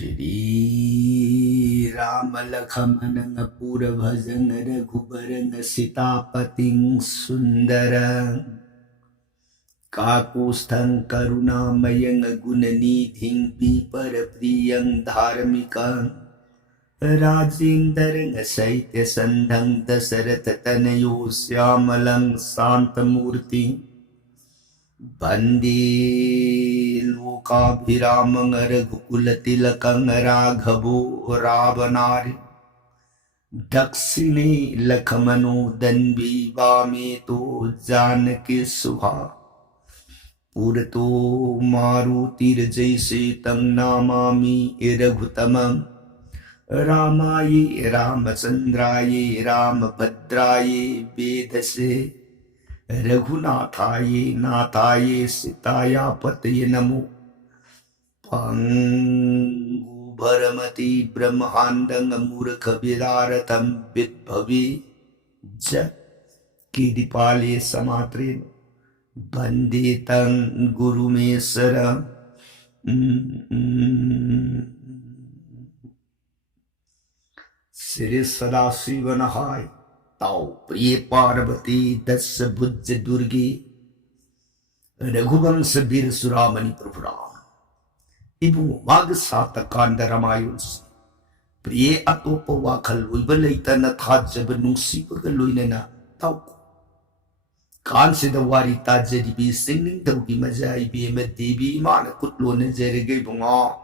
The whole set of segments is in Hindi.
Shri Rama Lakshmana Pura Bhajana Raghubarana Sitapating Sundarang Kakusthang Karunamayang Gunanidhing Viparapriyang Dharmikang Rajendarang Saitya Sandhang Dasaratanayo Syamalang Santamurti Bandi Lokabhiramang Raghukulatillakang Raghavo Ravanari Dakshine Lakhamano Danvi Vameto Janaki Subha Purato Marutir Jaise Tang Namami Raghutamam Ramaye Ramachandraye Ramabhadraye Vedase Raghunathaye Nathaye Sitaya Pataye Namo Pangu Bharamati Brahmandang Amurkha Viraratam Vidbhavi Jat Kidipale Samatrin Banditang Guru Mesara Sri Sadasivanahai Tau Priya Parvati Dasa Bhujja Durgi Raghubang Sabir Suramani Prabhuram Ibu Magasata Kanda Ramayus Priya Atopa Wakal Uibalaita na Thaja Banungsi Pagaloina Tau Kansida Wari Taja Dibi Singing Tauki Majai Bima Devi Mana Kutlona Jerege Bunga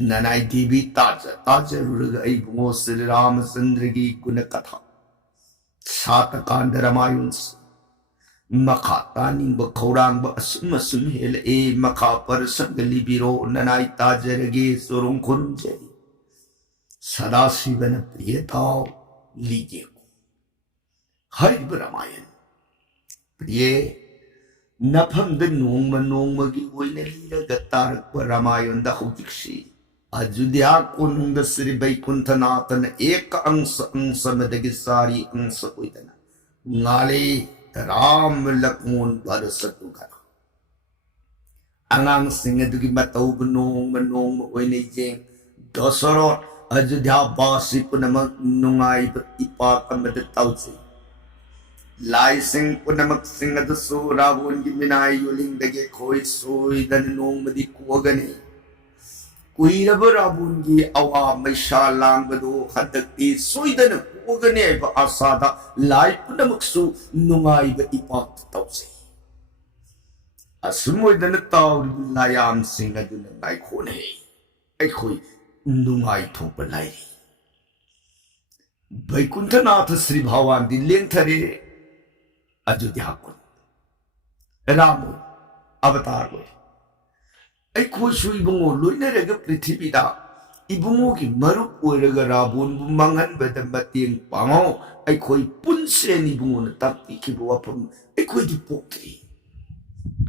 Nanai Devi Taja Ruraga Ibungo Sri Ramasandragi Gunakatha Satakanda Ramayuns Makataning Bakorang Basum Hill A Makapar Sangalibiro Nanai Tajarage Surung Kunje Sadasivana Priyatao Lijeko Haibramayan Priye Napam the Noma Nomagi Winelira Gatarak Ramayan the Hojiksi Ajudya Kunung the Sri Baikuntanatan Eka Angsa Madagisari Angsa Uitana Ngali Ram Lakmun Badasatugana Angang Singadugi Matau Manong Winijing Dosoro Ajudya Basi Punamak Nungai Ipak Amadetauzi Lai Sing Punamak Singadasu Ravun Giminai Yuling Dege Koi Soi Than Nong Madikuagani Kuirabungi Awa Maishalang Badu Hadaki Suidan Uganeva Asada Lai Punamaksu Nungai Ipak Tausi Asumuidan Tau Layam Singadun Naikone Ekui Nungai Topalai Baikuntanath Sri Bhavan the Lentare Ajudhakun Ramu Avatar Aikhosu Ibungo Luinaraga Prithivida Ibungogi Marup Uraga Rabun Bumangan Badamating Pango Aikoi Punsen Ibungon Tapi Kibuapum Aikoi di Pokri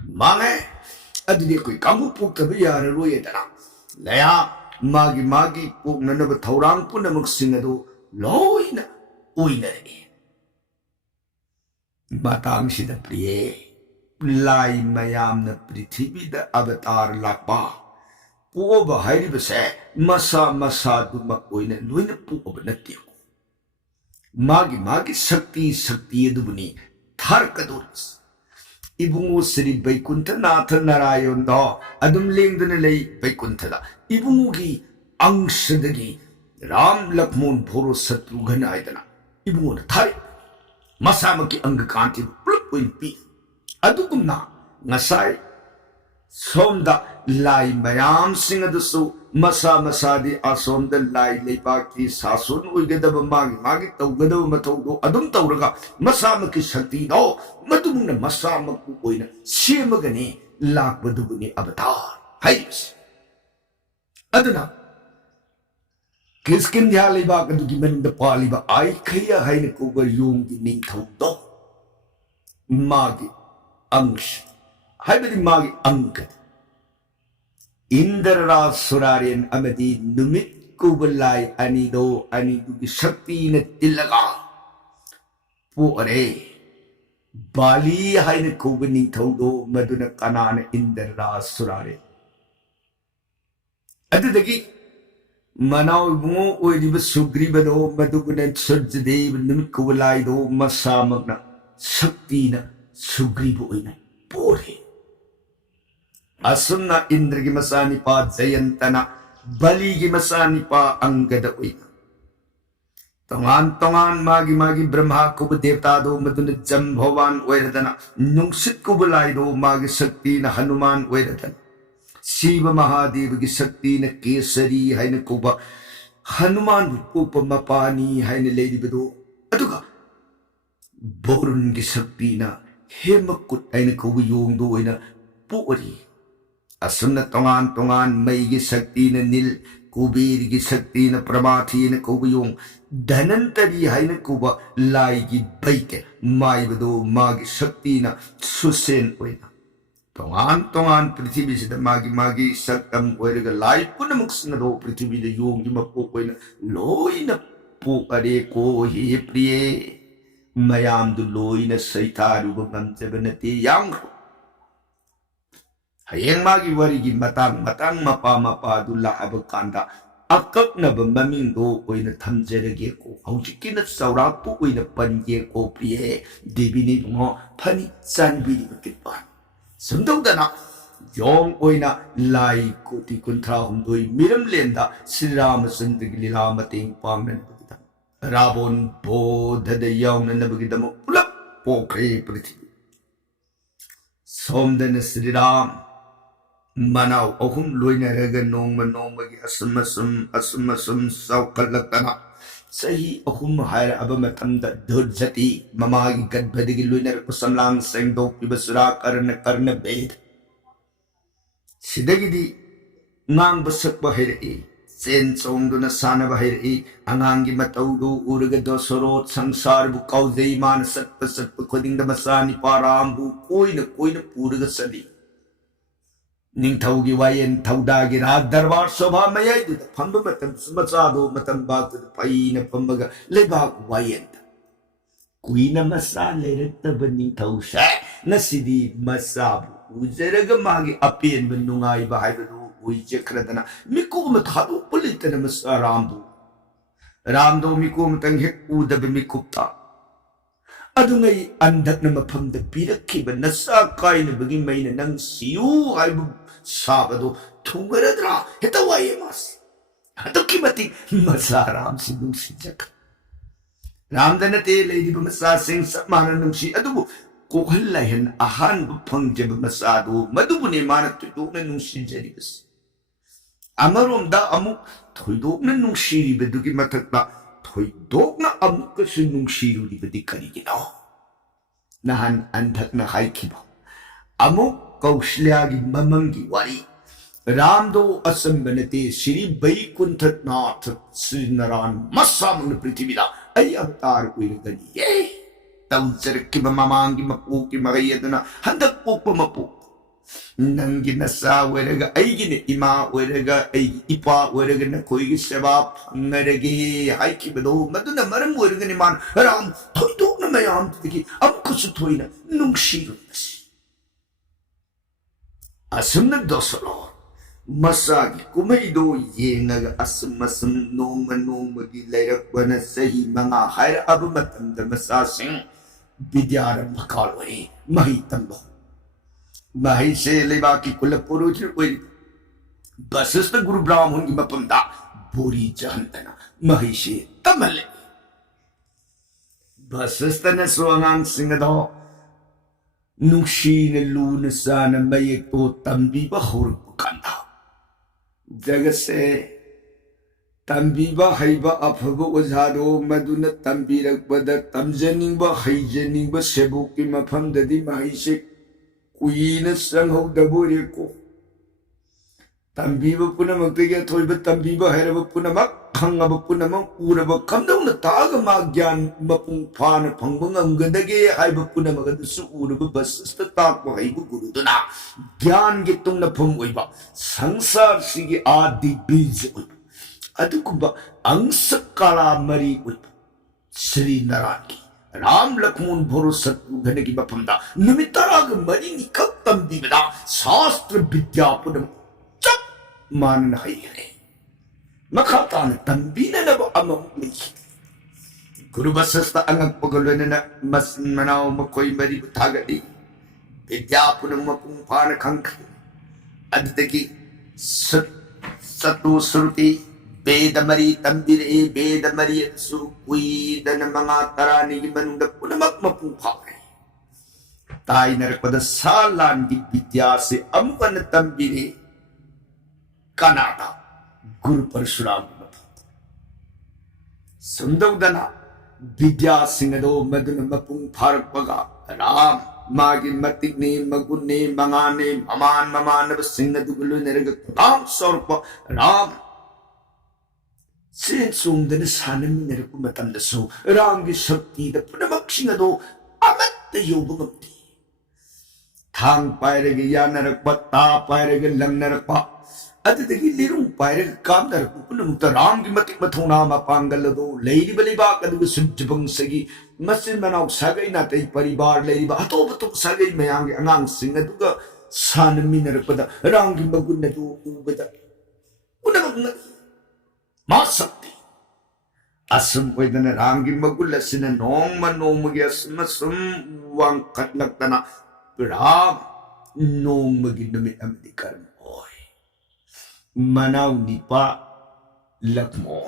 Mange Adikoi Kamu Pokabia Royetana Lea Magi Pok Nanaba Taurang Punamak Singado Loina Uinari Batang Sida Priye Lai Mayam na Prithivida Avatar Lakpa Puoba Hairibase Masa Dumakoina Luina Puoba Natio Magi Sakti Dubuni Tarkaduris Ibungu Sri Baikuntanath Narayon da Adum Lengdanale Baikuntala Ibungugi Angsadagi Ram Lakmun Poro Satruganaidana Ibungu Tari Masamaki Angakanti Plukwin Pi Adugumna Nasai Somda Lai Mayam Singadasu Masadi Asomda Lai Lepaki Sasun Ugadaba Magi Togado Matogo Adum Tauraga Masamaki Shakti do Madumna Masamaku Uina Shimagani Lak Baduguni Avatar Hayes Aduna Kiskin Yaliba Kadugiman the Paliba I Kaya Hainakuba Yung Ning Taudo Magi Angsh Hybrid Magi Angkat Indra Surarian Amadi Numit Kubalai Anido Anidu Shakti Netilaga Puare Bali Hainakubaning Todo Maduna Kanana Indra Surari Adudagi Manau bungo oidiba sugriba do madugunan surjadev nimit kubalai do masamagna sakti na sugriba oina pore. Asumna Indra ki masani pa Jayantana Bali ki masani pa Angada oina. Tongan magi Brahma kuba devta do maduna Jambhavan oiradana nungsit kubalai do magi sakti na Hanuman oiradana. Shiva Mahadev ki sakti na Kesari haina kuba Hanuman upa mapani haina lady bedo. Aduga Borun ki sakti na Hemakut haina kuba yung do oina puri. Asumna tongan may ki sakti na Nil Kubir ki sakti na Pramathi na kuba yung Dhanantari haina kuba lai ki baite mai bedo magi sakti na Susen oina. Tongan prithibi sida magi saktam oiraga lai punamuk na do prithibi da yung di mapu oina loi na pu are ko hi priye mayam du loi na saitaru bangam jabanati yang hayeng magi wari gi matang mapa du la abakanda akak na ba maming do oina thamjerage ko haujiki na saura pu oina panje ko priye debini mo phani chanbi bakitpan Sumdogdana Yong oina lai koti kuntra humdoi miram lenda Sri Ramachandra ki lila mating pangnan bagita Rabon bodha da yaung na nabagita mo ulap pokre prithibi Somdana Sri Ram Manaw ahum loina raga nongma ki asum saukalakana Sahi ahum haira abamatamda dhurjati mamagi gadbadigi luinar kusamlang sengdok ibasura karna bed. Sidagidi ngang basak bahiri sen songdo na sana bahiri angangi mataudo uraga do sorot sangsar bu kauzay man satpa kuding da masani parambu koina puraga sali. Ningthaugi wayen thaudagi rag darbar sobha mayai du phamba matam machado matam bag du paina pambaga lebak wayen kuina masa lerekta ningthau sa nasidi masabu uzeraga magi apien benungai bahai du uije kradana miku mathadu pulitana masarambu ramdo miku matang hek uda bimikupta adungai andak na mapamda pirakkiba nasa kaina bagi mayna nang siyu aibu Sabado tungaradra heta wayemas. Aduki mati masaram si nungsi jaka. Ramdanate lady bamasa sing samana nungsi adubu kuhalayan ahan bupangja bamasado madubu ni mana tudok na nungsi jaribas. Amarom da amuk tudok na nungsi ribaduki matakta tudok na amuk kasi nungsi ribadi kariginaw. Nahan andak na haikiba. Amuk Kauslyagi mamangi wari Ramdo asambanate Shri Vaikuntha Nath Sri Naran Masamang Prithivida ay avatar uiragani Tawsarki mamangi mapuki magayadana handak po pamapu Nangi nasa weraga ay gini ima weraga ay ipa weraga na koigi sebab ngaragi ay kibado maduna maram weraga ni man Ram toydok na mayam tiki amkusutoy na nung shirunasi Asumna dosolo masagi kumaido yengaga asum noma gi layrakbana sahi mga hair abumatamda masasing bidyara makalwari mahitambo mahi se lebaki kulapurujir oi basista guru brahman gi mapamda buri jahantana mahi se tamale basista na suangang singado Nungsi na luna sana mayek to tambi ba hurukanda. Jagase tambi ba haiba aphago ozhado maduna tambi rakbada tamjaning ba haijaning ba sebuki mafam dadi mahise kuina sangho dabore ko. Tambi ba punamaktiga thoiba tambi ba hairaba punamak khangaba punamak uraba kamdong na taga magyan mapung phana phangbang amgadage haiba punamagadu uraba basasta takwa haibu guru duna gyan gitung na phum oiba sangsar sigi adi bij oiba adukuba angsakala mari oiba Sri Naraki Ram Lakshman Bharosat ganagi mapamda numitaraga mari ni kap tambi bada sastra vidya punam chap man hai Makatan tambinanaba among liki. Guru basasta ang pagulunan na mas manaw makoy maributagadi. Bidya po ng mapungpana kangkri. Adagi satu surti beda mari tambiri beda mari sukwi dan mga tarani gimanunda po na magmapungpana. Tayo na pada salan di bidya si amukan na tambiri kanata. Guru Parashuram Sundaw dana Vidya singado maduna mapung paga Ram magin matigni magunni mangani maman sinadu gulu neraga Ram sorpa Ram Sin sung dana sanam neraku matam da so Ram gi shakti da punamak singado amat da yobugamti Thang pairega yanarakpa ta pairega lang narakpa adagi lirung pairega kam narakpa punamukta Ram gi matik mathona mapangalado Lady baliba kaduga sujjabang sagi masin manaw sagay natay paribar lady ba ato sagay mayang angang sing aduga sanami narakpada Ram gi magun na do ubada punamuk masakti asum koy na Ram gi magula sina nong manong magi asum wang katlak tana Ram nong maginamit amdikar Manaw ni pa lakmo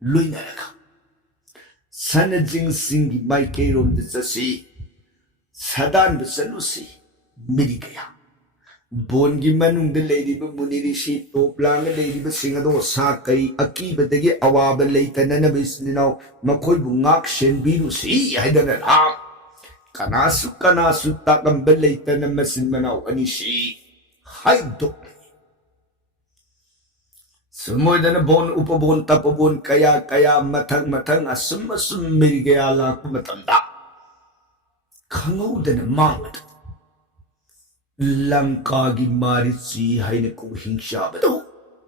luy na laka. Sana jing singi may kairom sa si sadan basalo si miligaya. Bongi manung da lady ba muniri si top lang na lady ba singado sa kay akiba dagi awaba layta na nabis ninaw makoy bungak shen biru si ay da na lang. Kanasu takang balayta na masin manaw ani si hay dok. Sumoy na bon upabon tapabon kaya matang asum mirigayala ko matanda. Kangaw da na mamat. Langkagi marit si hay na kong hingsya ba daw?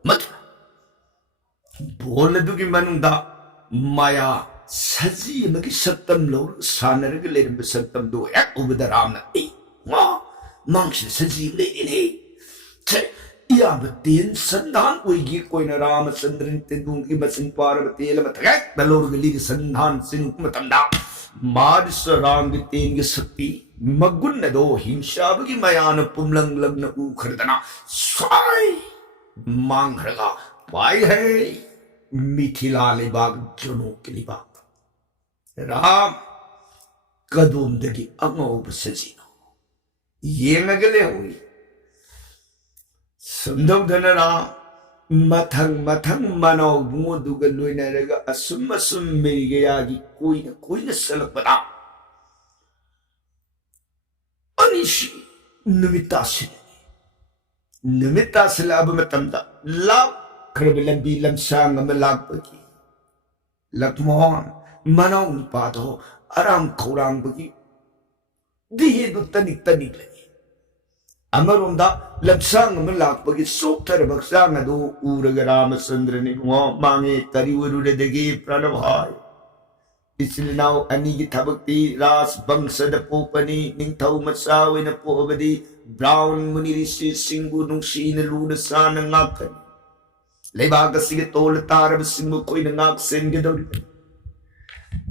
Mata. Bola dugi manungda maya saji magi satam lor sana regale ba satam do ek ubadaram na nga mangsi saji le ini. Iya batin sandan uigi koy na Ramachandran tindung imasin Parvati lamatagak dalor gali sandan sin kumatanda madis Ram gitin gi sakti magun na do hinsya bagi mayana pumlang na ukardana sai manghraga pai hai mithila libag jono kilibag Ram kadum dagi angaw basajino yengagali hui Sundaw danara matang manaw bungo duga loy na raga asum mirigayagi kuy na salakbata. Anishi numita sila matamda lab karabilang bilang sa nga malagpagi. Lakmohon manaw ni pato aram kaurang bagi dihido tanig lagi. Amarunda labsang malakpagi suktar baksang ado uraga Ramachandra ni mo mangi kariwuru dagi pranabhay. Isilinaw anigi tabakti ras bangsa da po pani ning tau masawi na po abadi brown munirisi singgu nung sinaluna sana ngakan. Laybaga sige tola tarab singmu ko'y nangaksen gadaw.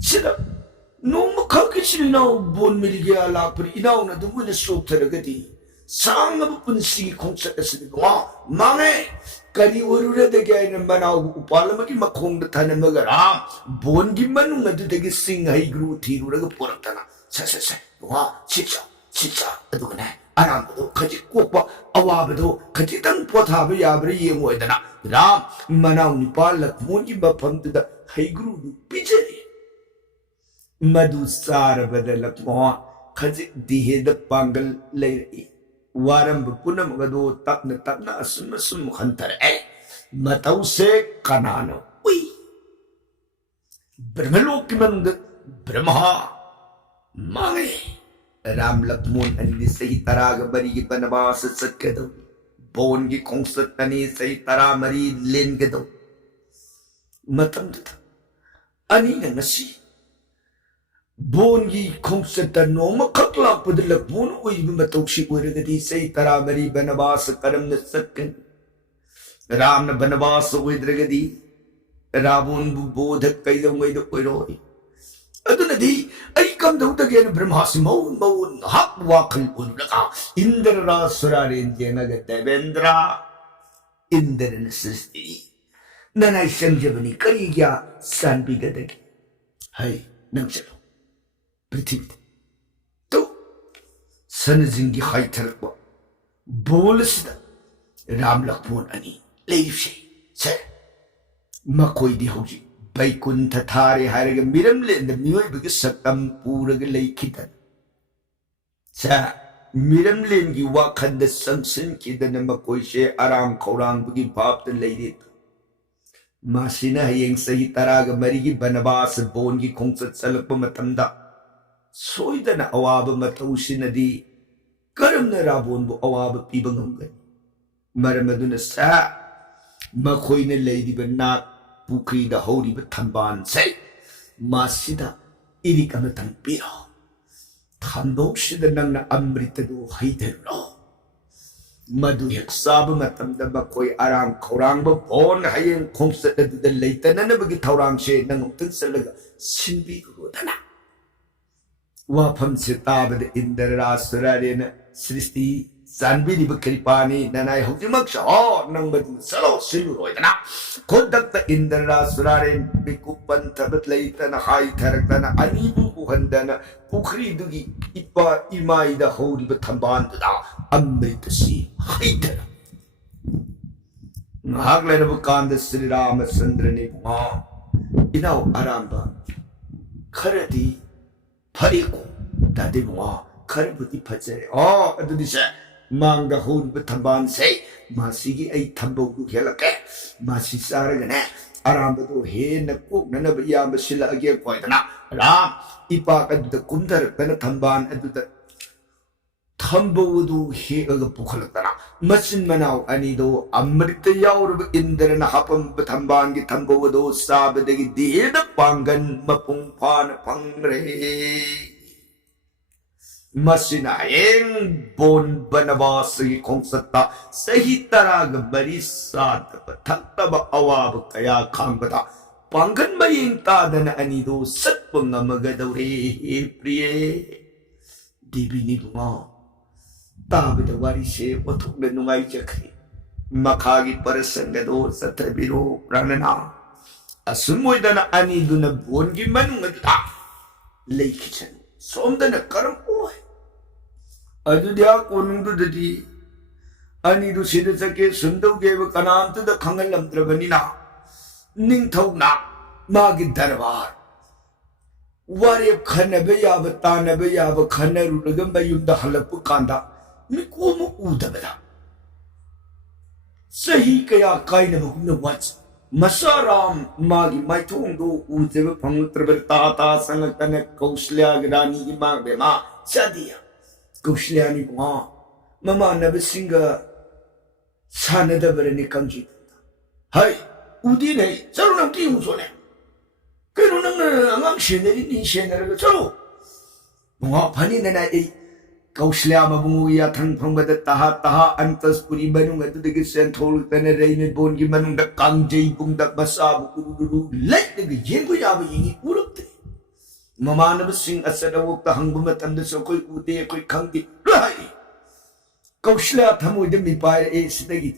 Sila nung makakisilinaw bon miligya lakpari inaw na dungo na suktar agadi. Sang mapupunsi kung sa kasinagawa, mange, kariwarura dagay na manaw upala magi makong data na magaram, bon di manong adudagi singhay gru tiro na gapurak tana, sa, chicha, ado ka na, aram ba do, kaji kukwa, awa ba do, kaji tang potaba yabri yemo edana, ram, manaw ni palak mo di mapamduda, hay gru ni pijari. Madusara badalak mo, kaji diheda panggal layri. Waram bapuna mga do tak na asum mukhantar mataw se kanano uy brahmalok man brahma mange ramlak mun andi sa itaraga barigi panabasa sa kadaw bon gi kongsat tani sa itara mari len kadaw matamdata ani na nasi Bongi kong sa tanong makaklak padalak mo uy matawag si Uragadi sa itaramari banabasa karam na sakan. Ram न बनवास ओइद्रगदी रावण बु बोध कैदौङैद ओइरोइ अदुनदि ऐ कमदौदगेन ब्रह्मासि मौन मौन हक वाखल उनलगा इंद्र रा सुरारेन जेनग देवेंद्र इंद्र न सृष्टि ननाई संजबनी करिग्या सानबिगदगी है नंग चलो पृथ्वी तो सनजिंगी हाइथरक बोलसिदा राम लक्ष्मण अनि लेइसे से मकोइदी हौजी बैकुंठ थारे हारग मिरमलेंद मियोइबगे सकम पूरग लेखिदन सा मिरमलेंगी वाखंद संसन किदन मकोइसे आराम खौरांबगी भापत लेदे मासिना हयेंग सही तराग मरिगी बनवास बोनगी खोंसत चलप मतमदा सोइदना अवाब मतौसिनदी करमना राबोनबु अवाब पीब ngамगनि मरमदुना सा मखोइने लेदिबा नाक पुखरीदा हौरिबा थंबान से मासिदा इरिक अमतंग पिरो थंदोक्सिदा नंगना अमृतदु हैदरो मधु हेक साब मतमदा मखोइ आराम खौरांबा बोन हयेंग खोंसत अदुदा लेतननबगी थौरांग से नंगमतंग चलगा सिनबिगुदना वाफम से ताबद इंद्र रासुरारेन सृष्टि जानबिरी बकरीपानी ननाई हौजिमक हो नंगबदु चलो सिलुरोइदना खुदक्त Indra रासुरारेन बिकुपन थबत लेतन high थरकतना अनिबु उहंदन Pukhri दुगी Ipa इमाइदा हौरिब थंबानदुदा Amrit C Haider ngahak lerab kanda Sri Ramachandra ni ma inaw aramba kharadi phariku dadi ma kharabudi phajare adudi se mangda hurba thamban se masigi ai thambau du khelake masi saragane aramba do he na kok na ba yam sila age koidana ram ipa kad kumdar kana thamban aduda thambaudu he aga pukhalakana machin manau ani do amrita yaurub indrana hapam thamban gi thambaudu sabadagi diheda pangan mapung phan phangre मसिना Ang bone बनवासी खोंसत्ता सही तरह बरी सात थक्तब अवाब कया खांगदा पांगन मयिंग तादन अनिदो सत्पंगमगदौरे प्रिय दिबिनी बुमा ताबद वारी से ओथुक नुंगाई जखरी मखागी परसंगदो सतबिरो प्राणना असुमोइदन अनिदुन बोनगी मनुंगदा लेखिचन सोमदन करम ओय अदुदिया कोनुंदुदि अनिदु सिद चके सुंदौगेब कनांतद खंगलमद्रबनिना निंथौना मागी दरबार वारे खनबे याब तानबे याब खनरुलगम बयुंद हलपु कांदा मिकोम उदबदा सही कया काइना बकुन वाच मसाराम मागी माइथोंदो उजेब फंगत्रब ताता संगतन कौशल्या रानी की मांग बेमा चादिया कौशल्यानी बुआ ममा नबसिंगा सानदबरनी कंजी हाय उदी नहीं चलो नंती उसोने करो नंग अंगांग शेनेरी नी शेनरग चलो बुआ फनी नना ए कौशल्या मबुंगु या थंग फंगबद तहा तहा अंतस्पुरी बनुंग अदुदगी सेंथोल तने रेने बोनगी मनुंग द कांगजेई बुंग द बसाब उरुरु लेटग येंगु याब यिंगी उरक्ते ममानब सिंह असदवक द हंगबु मतंद सो कोई उदे कोई खंगदी राई कौशल्या थमुइद मिपाय ए सिदगी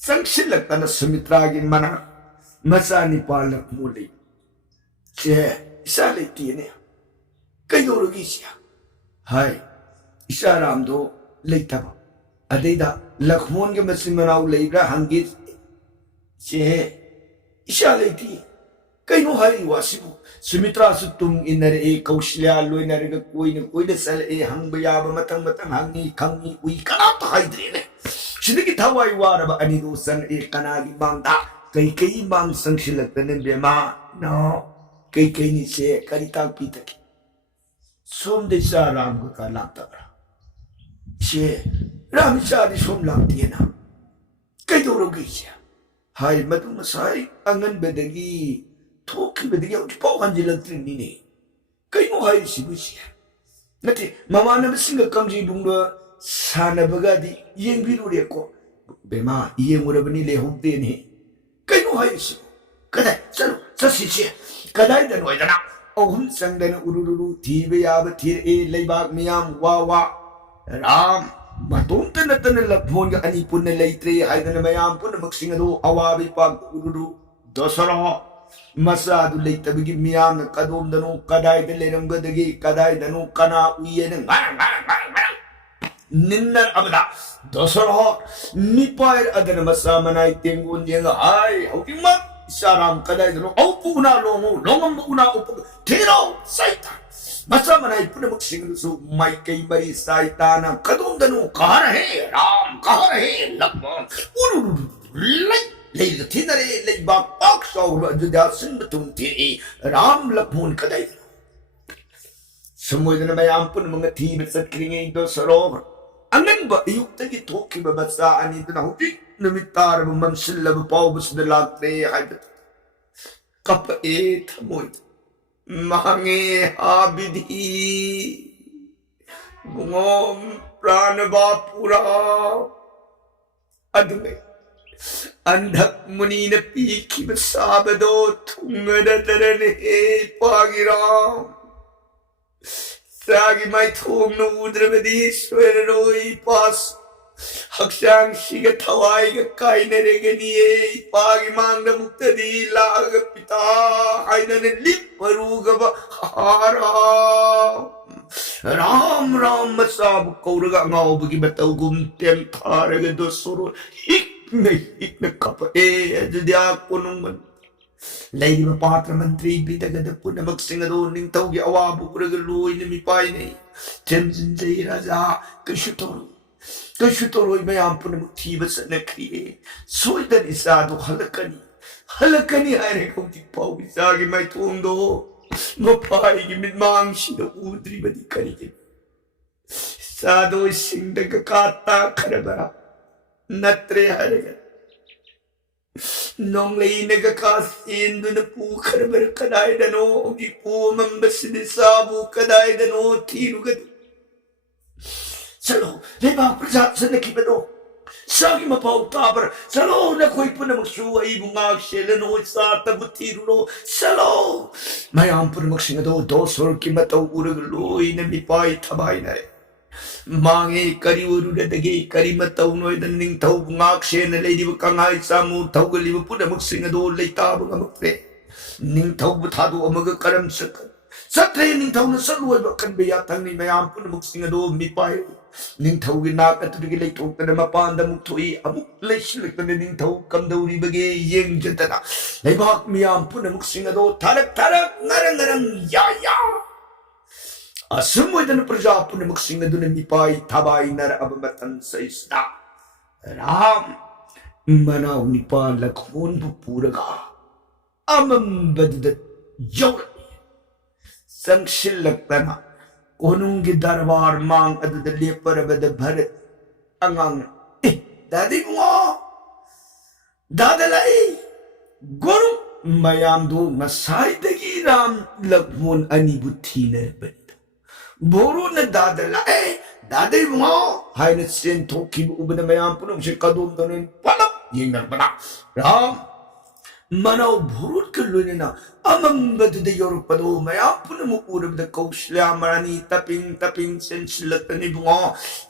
संक्षिलकतन सुमित्रागी मना मचा निपाल मुले जे इसा लेतीने कयोरगी सिया हाय इशाराम दो लेतब अदेदा लक्ष्मण के मसिन मनाउ लेब्रा हंगे से इशा लेती कइनो हाई वासिबु सुमित्रा सु तुम इनर ए कौशल्या लोइनर ग कोइन कोइन सल ए हंग याब मतंग मतंग हंगी खंगी उई कना त हाइद्रेने सिदगी थवाई वारब अनि दो सन ए कनागी मांगदा कई कई मांग संक्षिलतने बेमा नो कई कई नि से करिता पीतकी सोम देशा राम का लातबरा छे राम चारी सोम लांगती ना कई दोरोगी छे हाय मधु मसाई अंगन बेदगी थोकी बेदगी उठ पाव हंजिलत्रि नीने कई नो हाय सिबुची नते ममानब सिंग कंजी बुंग सानबगादी येंबिरुरेको बेमा ये मुरबनी ले होते ने कहीं हो है इसी कदा चलो ससीचे कदा इधर हो इधर ना ओहम संगदन उरुरुरु थीबे याब थीर ए लेबाग मियाम वा राम मतों तन लभोन का अनि पुण्य लेत्रे हाइदन मयाम पुण्य मक्सिंग दो अवाबी पाग उरुरु दसरा मसा दु लेतबगी मियाम कदोम दनो कदाई दे लेरम गदगी कदाई दनो कना उये ने निन्नर अबदा दसरा निपायर अदन मसा मनाई तेंगुन येंग हाय हौतिमा साराम कदाई दनो औपुना लोंगम उना उप ठेरो साइता मसा मनाई पुण्य मक्सिंग सु माई कई बरी साइताना कदोम दनो कहा रहे राम कहा रहे लक्ष्मण उरुरु ले थिनरे ले बाक सौ जुदा सिन तुम थे राम लक्ष्मण कदाई समुद्र में आम पुन मंग थी बसत करेंगे दो सरोवर अंगन ब युक्त की थोकी बसा अनि तना हुती नमितार मनसिल ब पाव बस दलात्रे हाइद कप ए थमोय मांगे आबिधी गुमोम प्राण बापुरा अदमे अंधक मुनि ने पीखी बसाबदो थुंगद तरने पागिराम सागी माई थोंग नो उद्रबदी स्वेरोई पास हक्षांग शिग थवाई ग काइने रेगनिए पागी मांग मुक्तदी लाग पिता आइदने लिप परुगब हारा राम राम मसाब कौरगा गावबगी बताउ गुम तेम थारग दो सोरो हिक नहीं कप ए जुदिया कोनुमन लेब पात्र मंत्री बिदगद पुनमक सिंह दो निंतौ गे अवाब उरग लोई ने मिपाई नहीं चंजन जय राजा कशुतोरोई मयाम पुनमक थी बस नखरिए सोइदन इसा दो हलकनी आरे कौति पाउ इसा गे मै थोंग दो मपाई गे मिमांग सिद उद्री बदी करिगे सादो सिंदग काता खरबरा नत्रे हरग नोंगलेई नग कास इंदुन पू खरबर कदाई दनो गी पू मंबसिद साबु कदाई दनो थीरुगद चलो लेबा प्रजा सनकी बदो सागी मपाउ ताबर चलो न कोई पुनमक्सु आई बुंगाक शेलनो सा तब थीरुनो चलो मयाम पुनमक्सिंग दो सोर की मतौ उरग लोई न मिपाई थबाई नाय मांगे करी उरुदगे करी मतौ नोइद निंथौ ngakshen leidi kangai samu thaugali punamak singado leitabu ngamtre निंथौ बुथादो अमग करम सक सत्रे निंथौ न सलुय बकन बेया थंगनि मयाम पुनमुक सिंगदो मिपाय निंथौ gi नाक अतुगे लेथोक्तन मपान दमुक थोई अमुक लेशिलकन निंथौ कमदौरी बगे येंग जतना लेबाक मियाम पुनमुक सिंगदो थारक नरंग या असुमोदन प्रजा पुनमुक सिंगदुन मिपाय थाबाई नर अबमतन सैस्ता राम मनाउ निपा लखमोन पुरगा अमंबद यौर संक्षिलकतना कोनुंगी दरबार मांग अदद लेपरबद भरत अंगांग दादी बुआ दादलाई गुरु मयाम दो मसाइदगी राम लखमोन अनि बुथीने बद बोरो न दादलाई दादी बुआ हाइन सेन थोकी उबन मयाम पुनुम से कदम दने पलप येंगर बना राम मनो भूरुट के लुनेना अमंबद दे योरपदो मया पुनमु उरबद कौशल्या मरानी तपिंग सेंसिलतनि बुआ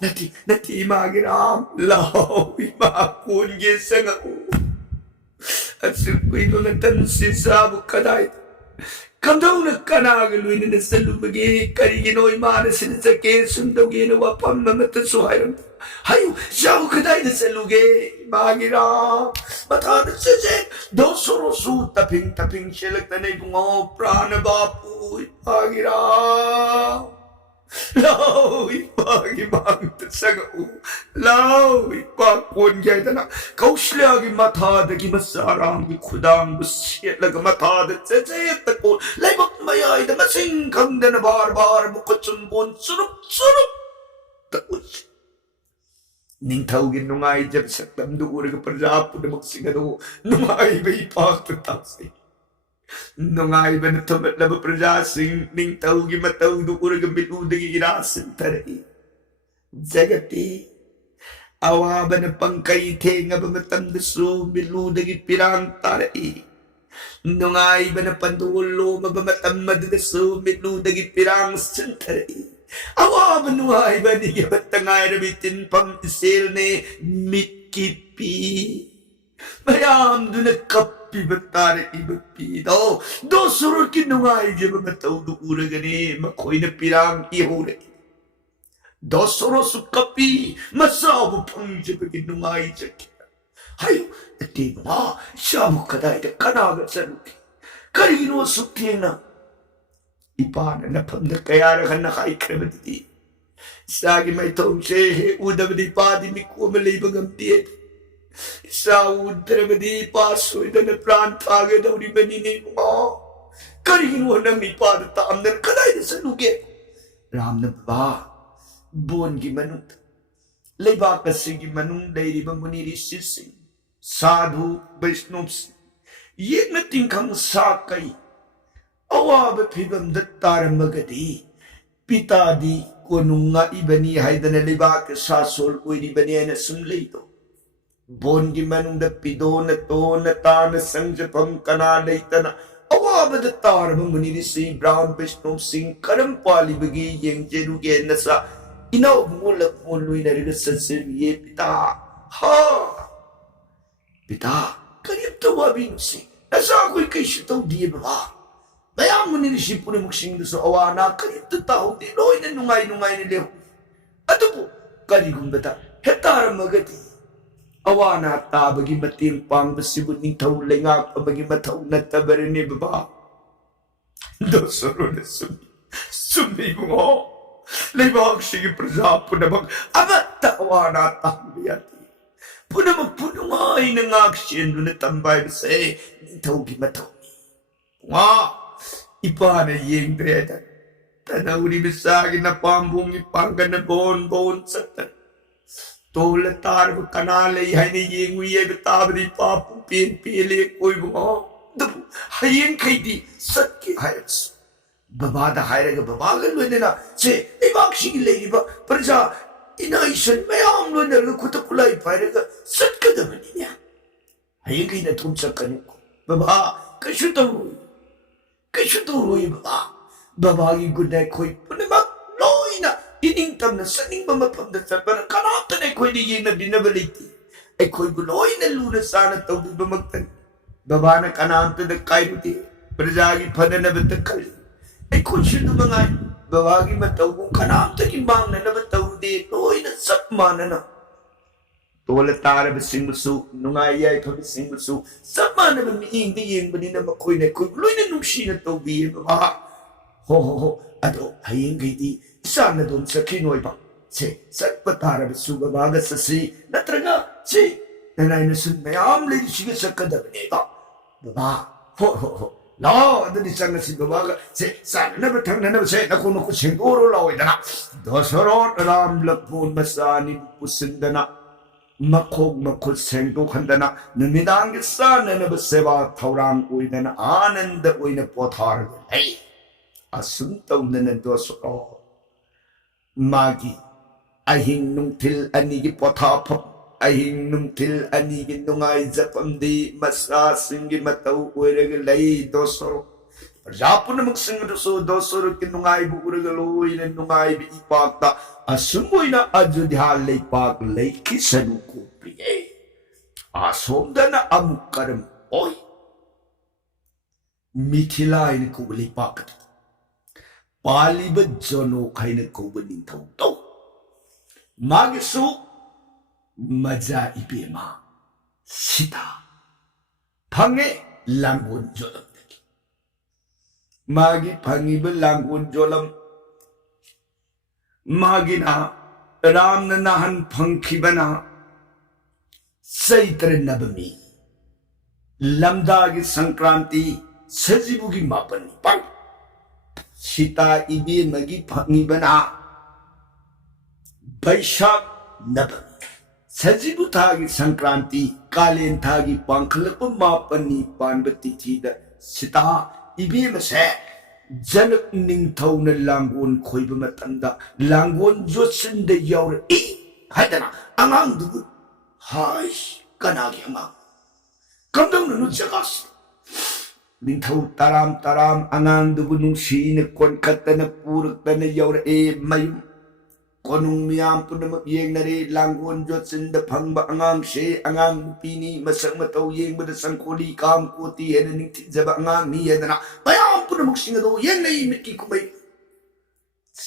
नति मागिराम लावी मा कोनगे संगु असुकुइ नतन से साबु कदाई कमदौन कनाग लुने सलुबगे करिगिनो इमान सिनसके सुंदोगे न वपम मत सुहायरम हायो जाऊ कदाई सलुगे मागिरा बता दे दो सोरो सु तपिंग शेलक तने बुंगो प्राण बापू मागिरा लाओ इपागी मांग सगु लाओ इपा कोन गयतना कौशल्या की माथा दगी मसाराम की खुदाम बुसियत लग माथा द चचे तको लेबक मयाई द मसिंग खंगदन बार मुखचुन बोन सुरुप तउच निंथौगी नुंगाई जब सकतम दु उरग प्रजा पुनमुक सिंगदो नुंगाई बई पाक तासे नुंगाई बन थमलब प्रजा सिंह निंथौगी मतौ दु उरग बिलुदगी रासन तरई जगती ꯑꯋꯥꯕꯅ ꯄꯪꯀꯩ ꯊꯦꯡꯉꯕ ꯃꯇꯝꯗꯁꯨ ꯃꯤꯠꯂꯨꯗꯒꯤ ꯄꯤꯔꯥꯡ ꯇꯥꯔꯛꯏ ꯅꯨꯡꯉꯥꯏꯕꯅ ꯄꯟꯗꯣꯜ ꯂꯣꯝꯃꯕ ꯃꯇꯝ ꯑꯗꯨꯗꯁꯨ ꯃꯤꯠꯂꯨꯗꯒꯤ ꯄꯤꯔꯥꯡ ꯆꯟꯊꯔꯛꯏ ꯑꯋꯥꯕ ꯅꯨꯡꯉꯥꯏꯕ ꯑꯅꯤꯒꯤꯃꯠꯇ ꯉꯥꯏꯔꯕ ꯏꯇꯤꯟꯐꯝ ꯏꯆꯦꯜꯅꯦ ꯃꯤꯠꯀꯤ ꯄꯤ ꯃꯌꯥꯝꯗꯨꯅ ꯀꯞꯄꯤꯕ ꯇꯥꯔꯛꯏꯕ ꯄꯤꯗꯣ ꯗꯣꯁꯣꯔꯣꯠꯀꯤ ꯅꯨꯡꯉꯥꯏꯖꯕ ꯃꯇꯧꯗꯨ ꯎꯔꯒꯅꯤ ꯃꯈꯣꯏꯅ ꯄꯤꯔꯥꯡ ꯏꯍꯧꯔꯛꯏ ꯗꯣꯁꯣꯔꯣꯠꯁꯨ ꯀꯞꯄꯤ ꯃꯆꯥꯕꯨ ꯐꯪꯖꯕꯒꯤ ꯅꯨꯡꯉꯥꯏꯖꯈꯤ 하여 때문아 샤무카다이다 까나가 짠게 그리노 숙티나 이빠는 나품들 까야라 간나 하이크레버디 싸기 마이 통세 우다버디 빠디 미쿠 말레이바 감디에 싸우드레버디 빠소이다나 프란 타게 다우리 베니니 뭐 그리노 남이 빠드 땀는 까다이다 살루게 람나 바 본기 마누 레이바 까시기 마누 레이리바 무니리 시싱 साधु वैष्णव येन तिंखंग साकई अवाब फिबम दत्तारमगदी पितादी को नुंगा इबनी हाइदन लेबाक सासोल ओइरी बने न सुनलेदो बोनगी मनुंग द पिदो न तो न तान संजपम कना लेतना अवाब दत्तारम मुनि ऋषि ब्राह्मण वैष्णव सिंह करम पाली बगी येंजेरुगे नसा इनो मूलक मूलुइन रिग ससर ये पिता हा पिता करीब तो वाबी नुसी ऐसा कोई कैसे तो दिए बाबा मैं मुनि ऋषि पुने मुक्सिंग दसो अवाना करीब तो ताऊ दे लोई ने नुंगाई ने ले अतुपु करी गुंबता हेतार मगती अवाना ताबगी मतेंग पांग बसिबु निथौ लेंगा अबगी मथौ नतबरने बाबा दोसरो ने सुमी गुमो लेबाक सिगी प्रजा पुनमक अबत अवाना ताबिया पुनमक पुनुमाई न ngaksin tambay se nitawgi matawni wa ipana yengdreda tanawri bisagi na pambung ipanggan na bon satan tole tar kanale haini yenguye betabdi papu pile koi bo hayeng khaidi satki hayats baba da hayraga baba galwena se ibakshi leiba parja इनाइशन मैम लोनर खुद कुलाई पारेगा सत्कदमनिया हयेगी न तुम सकनु बाबा कशु तो रोई बाबा बाबा की गुड खोई पुनमा लोइना इनिंग तमन सनिंग बम फम द सबर कनात ने खोई दी न बिनबलिती ए खोई बु लोइना लूना सान तौदी बमक्तन बाबा न कनात द कायरुती प्रजा की फदन बत खली ए खोई शुदु मंगाई बाबा की मतौ कनात की मांग न बतौ लोइना सब मानना तोल तार बसिंगसु नुंगाई याई फबिसिंगसु सब मानब मिंग दी येंबनी न मखोई ने कोई लोइना नुंशी न तौबी बाबा हो अदो हयेंग गईदी इसान दोम सखी नोइबा से सत्प तार बसु बाबा ग ससी नत्रगा से ननाई न सुन मयाम लेदी सिग सकदबनेगा बाबा हो लाओ अदि संग सि बाबा ग से सान न बथंग न बसे नको नको सेंगोरो लाओइदना दशरथ राम लक्ष्मण मसानी पुसिंदना मखोग मखुद सेंगदो खंदना नुमिदांग साननब सेवा थौरांग ओइदना आनंद ओइन पोथार है असुम तौनन दशरथ मागी अहिंग नुंथिल अनि की पोथाफ अहिंग नुंथिल अनि की नुंगाई जपमदी मसा सिंगी मतौ ओइरग लई दशरथ प्रजापुन मुक्सिंगदसो दशरथ की नुंगाई बुरग लोइन नुंगाई बि इपाक्ता असुमोइना अयोध्या लेपाक लेखि सनु को प्रिय आसोमदना अमुकरम ओय मिथिला इन को लेपाक पालिब जनो खाइन को निथौ तो मागिसु मजा इबेमा सीता फंगे लांगोन जोलम मागी फंगिब लांगोन जोलम मागिना राम नहन फंखिबना चैत्र नवमी लमदागी संक्रांति सजीबुगी मापन पांग सीता इबे मगी फंगिबना बैशाख नवमी सजीबु थागी संक्रांति कालेन थागी पांखलप मापनी पानबती थीद सीता इबे मसे जनक निंथौन लांगोन खोइब मतंदा लांगोन Jason they Yavar A 하여튼 앙앙 누구 하이씨 까나기 앙앙 감동 눈을 쩍었어 닝타우 따람 앙앙 누구 농시네 권 갖다나 뿌럭다나 여우라에 마유 konung miyam punam yeng nari langgon jot senda phangba angang she angang pini masang matau yeng bada sangkoli kam koti hena ning tijaba angang ni yedana bayam punam singado yeng nai mitki kumai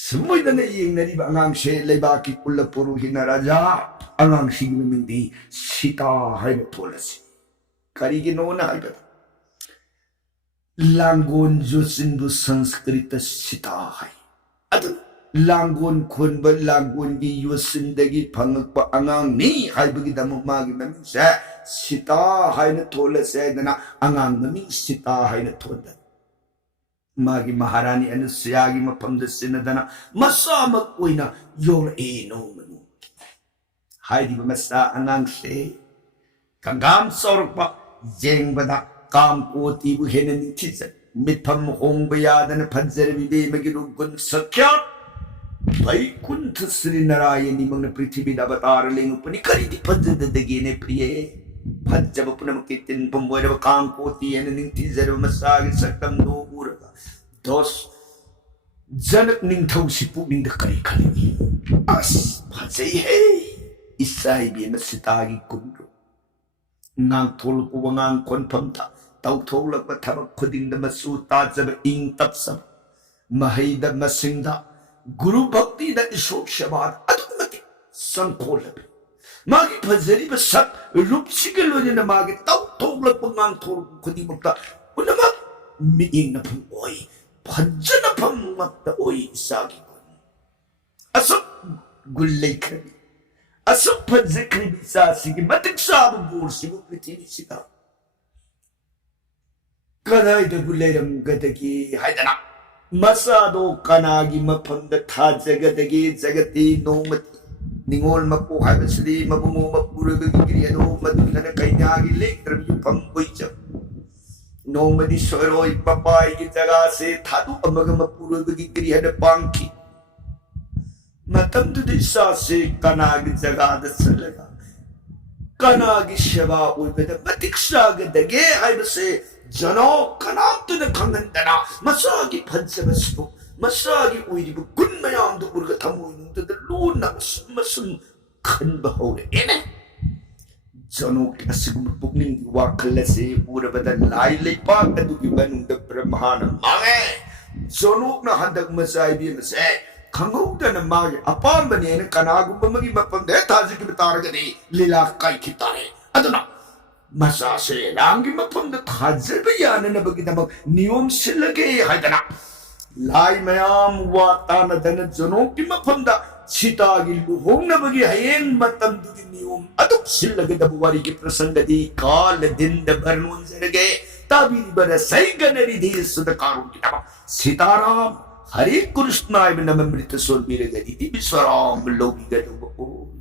semoi dana yeng nari ba angang she lebaki kulla puru hina raja angang sing mindi sita hai tholasi kari gi nona hai bada langgon jot sindu sanskrit sita hai adu langgon kunba langgon gi yusindagi phangakpa angang ni haibagi damu magi mami se sita haina thola se dana angang mami sita haina thola magi maharani anusya gi maphamda sinadana masama koina yor e no manu haidi masa angang se kangam sorpa jengbada kam koti bu henen tisa mitham hongba dana phajjar bibe magi rugun sakya Vaikunth Sri Narayani Magna Prithvi Avatar Ling Punikari Pajada the Gene Priye Pajaba Punamakitin Pumboy Kankoti and Nintizer Masagi Sakam no Uraga Dos Janak Ning Tausipu in the Karikali As Pazay Hey Isai be Masitagi Kundu Nang Tolpuangang Konpamta Tau Tola Patama Kudin the Masuta Zaba Ing Tapsam Mahida Masinda Guru Bhakti that is so Shabbat Atumati Sankola Magi Pazari Basak Lupsigal in the Magi Tau Tola Pungang Tor Kudimata Unama Meeting upon Oi Pajana Pamata Oi Sagi Asok Gulake Asok Pazakri Sasigi Matic Sabu Bursi Sita Kadai the Guledam Gataki Haidana Masado kanagi mapanda tajagadagi jagati no mati ningol mapu habasli mabumo mapura bigriado maduna kainagi lek trabi pamboicha no madi soroi papai ki jaga se thadu amaga mapura bigri hada pangki matam tu disa se kanagi jaga da salaga kanagi shaba ulbeda matiksa gadage habase Jano kanam to the Kangandana, Masagi Pansabaspo, Masagi Uibu, Gunmayam, the Urgatamu, to the Luna, Masum, can behold in it. Jano Kasim Booking, Wakalese, Urabada, Lile Park, and to be one the Brahmana. Mange! Jono Nahandak Masai be Mase, Kango than a Magi, upon the name Kanagu, Magi Mapam, that Tazik Targadi, Lila Kaikitare. I don't know. Masase langi mapam da khajabaya na bagidamag niyom silage haidana lai mayam watana dana jono ki mapam da sitagi luhong na bagi hayeng matam du niyom aduk silage da buwari ki prasangadi kal din da barnon zarage tabiri bara saiganari di sudakarun kitama sitaram Hare Krishna ibn Amrita Sol Biragadi Biswaram Logi Gadu